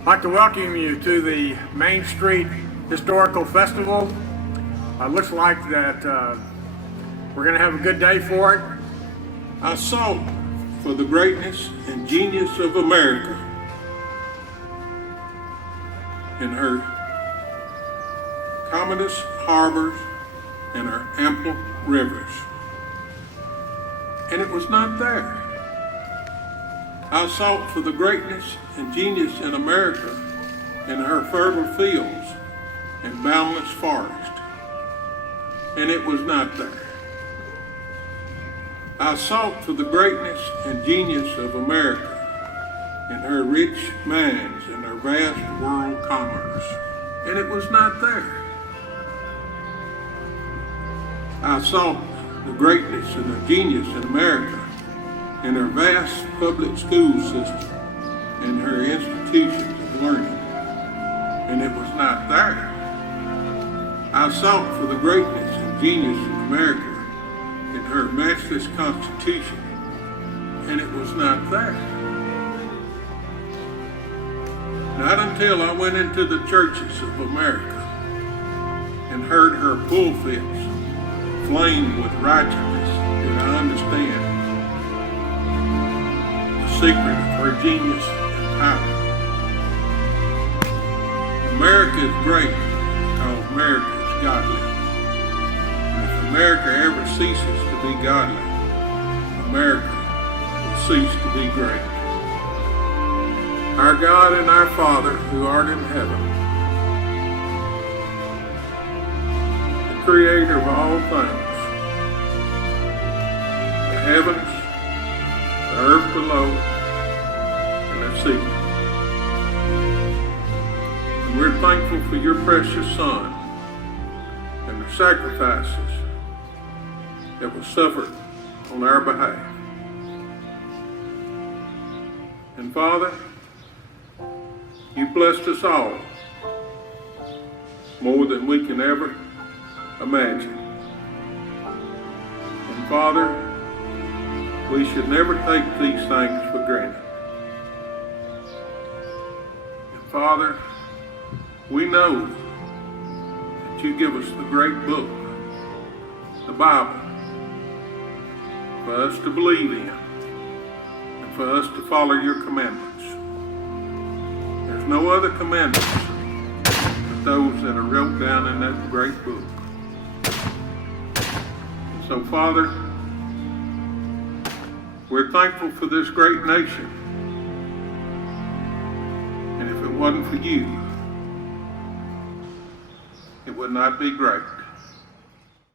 I'd like to welcome you to the Main Street Historical Festival. Looks like that we're going to have a good day for it. I sought for the greatness and genius of America in her commodous harbors and her ample rivers, and it was not there. I sought for the greatness and genius in America in her fertile fields and boundless forest, and it was not there. I sought for the greatness and genius of America in her rich mines and her vast world commerce, and it was not there. I sought the greatness and the genius in America in her vast public school system and her institutions of learning, and it was not there. I sought for the greatness and genius in America in her matchless Constitution, and it was not there. Not until I went into the churches of America and heard her pulpits flame with righteousness did I understand the secret of her genius and power. America is great because America is godly. And if America ever ceases to be godly, America will cease to be great. Our God and our Father who art in heaven, the creator of all things, the heavens, the earth below, and the sea. And we're thankful for your precious Son and the sacrifices that were suffered on our behalf. And Father, you blessed us all more than we can ever imagine. And Father, we should never take these things for granted. And Father, we know that you give us the great book, the Bible, for us to believe in and for us to follow your commandments. There's no other commandments but those that are wrote down in that great book. And so, Father, we're thankful for this great nation. And if it wasn't for you, it would not be great.